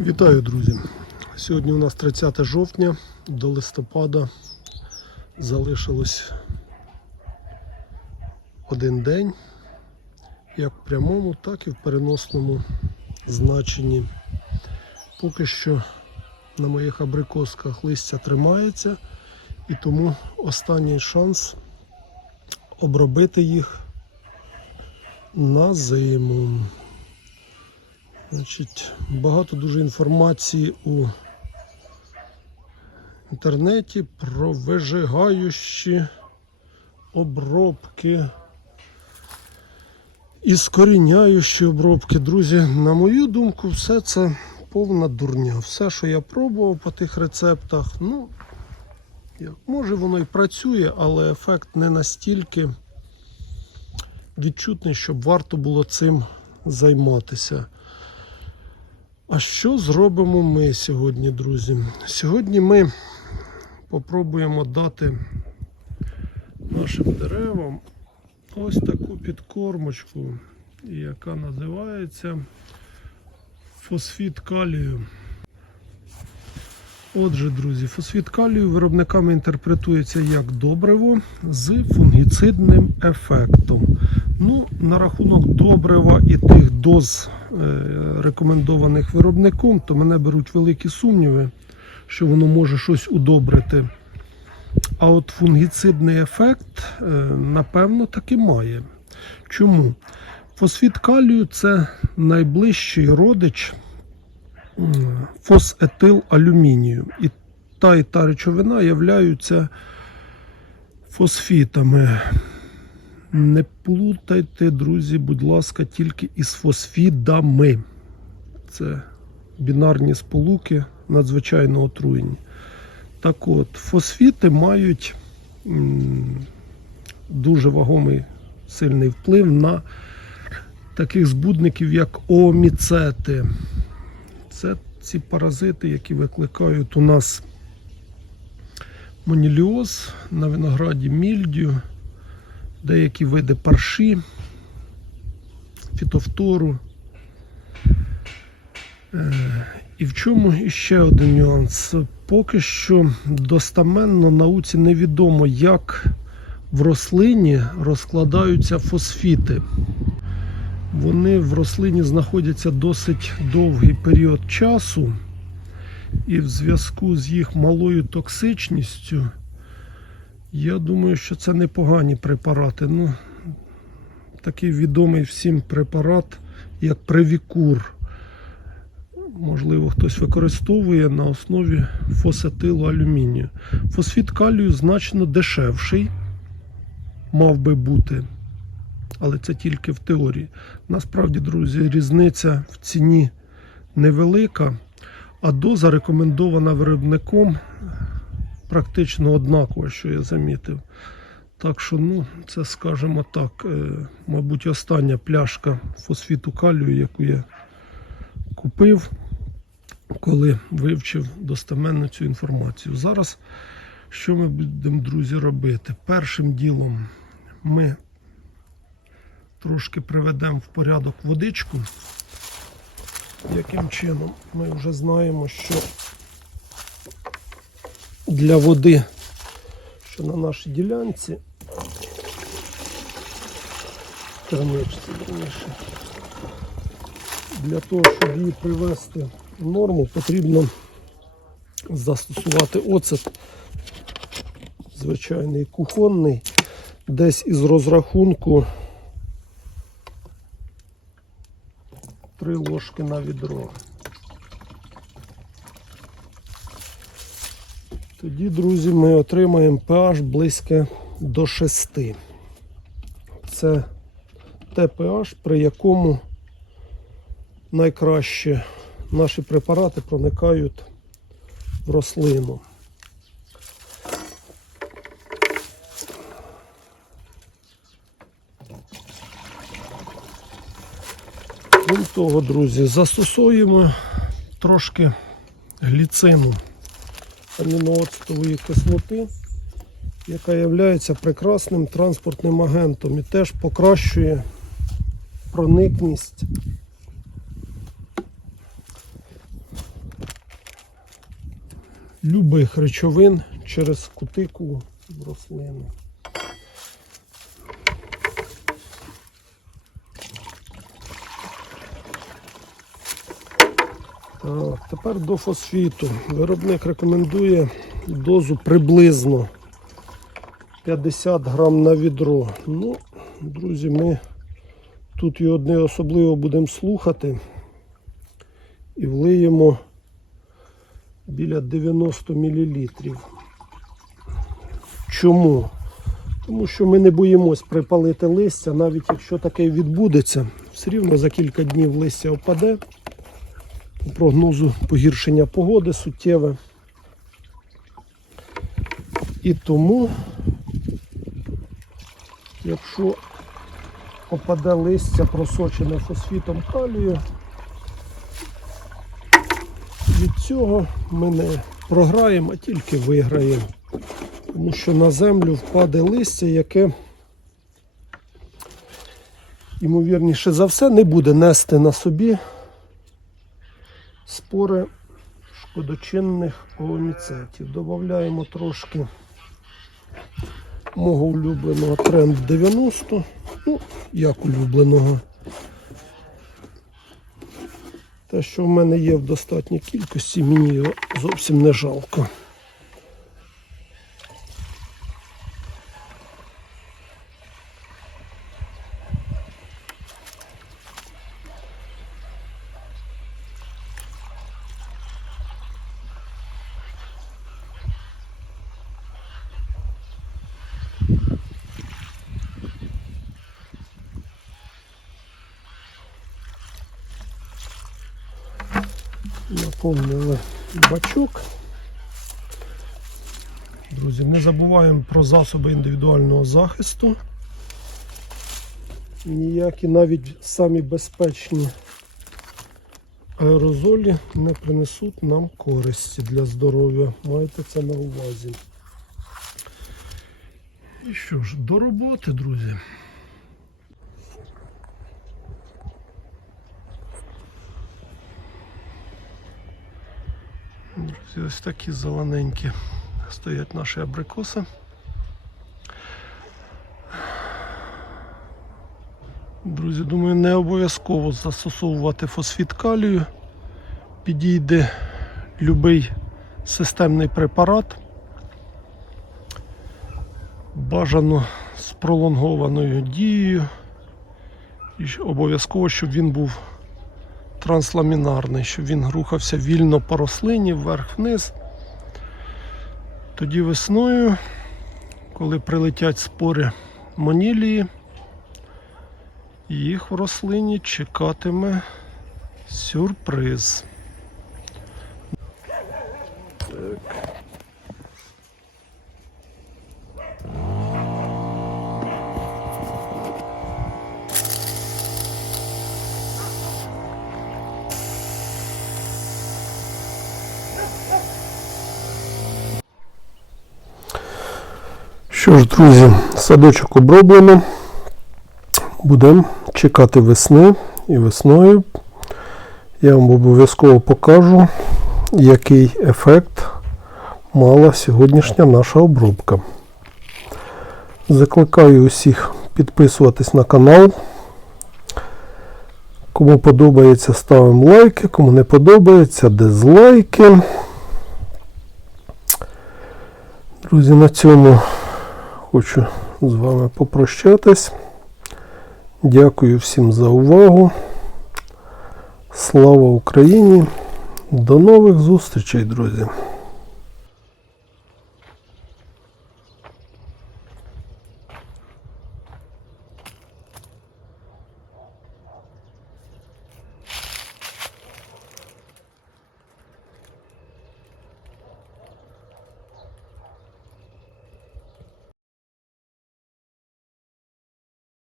Вітаю, друзі! Сьогодні у нас 30 жовтня, до листопада залишилось один день, як в прямому, так і в переносному значенні. Поки що на моїх абрикосках листя тримається, і тому останній шанс обробити їх на зиму. Значить, багато дуже інформації у інтернеті про вижигаючі обробки і скоріняючі обробки. Друзі, на мою думку, все це повна дурня. Все, що я пробував по тих рецептах, ну, як, може воно і працює, але ефект не настільки відчутний, щоб варто було цим займатися. А що зробимо ми сьогодні, друзі? Сьогодні ми попробуємо дати нашим деревам ось таку підкормочку, яка називається фосфіт калію. Отже, друзі, фосфіт калію виробниками інтерпретується як добриво з фунгіцидним ефектом. Ну, на рахунок добрива і тих доз е, рекомендованих виробником, то мене беруть великі сумніви, що воно може щось удобрити. А от фунгіцидний ефект, е, напевно, таки має. Чому? Фосфіт калію це найближчий родич м, фосетиlalюмінію. І та і та речовина являються фосфітами. Не плутайте, друзі, будь ласка, тільки із фосфідами. Це бінарні сполуки надзвичайно отруєні. Так от, фосфіти мають дуже вагомий сильний вплив на таких збудників, як ооміцети. Це ці паразити, які викликають у нас моніліоз на винограді мільдю деякі види парші, фітофтору. Е, І в чому іще один нюанс? Поки що достаменно науці невідомо, як в рослині розкладаються фосфіти. Вони в рослині знаходяться досить довгий період часу, і в зв'язку з їх малою токсичністю. Я думаю, що це непогані препарати. Ну, такий відомий всім препарат, як Превікур. Можливо, хтось використовує на основі фосетилу алюмінію. Фосфіт калію значно дешевший, мав би бути, але це тільки в теорії. Насправді, друзі, різниця в ціні невелика, а доза рекомендована виробником практично однаково, що я замітив. Так що, ну, це, скажімо так, е, мабуть, остання пляшка фосфіту калію, яку я купив, коли вивчив достеменно цю інформацію. Зараз що ми будемо, друзі, робити? Першим ділом ми трошки приведемо в порядок водичку. Яким чином ми вже знаємо, що для води, що на нашій ділянці, терничці, верніше, для того, щоб її привести в норму, потрібно застосувати оцет, звичайний кухонний, десь із розрахунку 3 ложки на відро. Тоді, друзі, ми отримаємо pH близько до 6. Це те pH, при якому найкраще наші препарати проникають в рослину. Крім того, друзі, застосуємо трошки гліцину амінооцтової кислоти, яка є прекрасним транспортним агентом і теж покращує проникність. Любих речовин через кутикулу рослини. Тепер до фосфіту. Виробник рекомендує дозу приблизно 50 грам на відро. Ну, друзі, ми тут його не особливо будемо слухати і влиємо біля 90 мл. Чому? Тому що ми не боїмось припалити листя, навіть якщо таке відбудеться, все рівно за кілька днів листя опаде. Прогнозу погіршення погоди суттєве. І тому, якщо опаде листя просочене фосфітом калію, від цього ми не програємо, а тільки виграємо. Тому що на землю впаде листя, яке, ймовірніше за все, не буде нести на собі спори шкодочинних ооміцетів. Додаємо трошки мого улюбленого тренд 90. Ну, як улюбленого. Те, що в мене є в достатній кількості, мені його зовсім не жалко. Наповнили бачок. Друзі, не забуваємо про засоби індивідуального захисту. Ніякі навіть самі безпечні аерозолі не принесуть нам користі для здоров'я. Майте це на увазі. І що ж, до роботи, друзі. Ось такі зелененькі стоять наші абрикоси. Друзі, думаю, не обов'язково застосовувати фосфіт калію. Підійде будь-який системний препарат. Бажано з пролонгованою дією. І обов'язково, щоб він був трансламінарний, щоб він рухався вільно по рослині вверх-вниз. Тоді весною, коли прилетять спори монілії, їх в рослині чекатиме сюрприз. Що ж, друзі, садочок оброблено. Будемо чекати весни і весною я вам обов'язково покажу, який ефект мала сьогоднішня наша обробка. Закликаю усіх підписуватись на канал. Кому подобається, ставимо лайки, кому не подобається, дизлайки. Друзі, на цьому хочу з вами попрощатись. Дякую всім за увагу. Слава Україні! До нових зустрічей, друзі!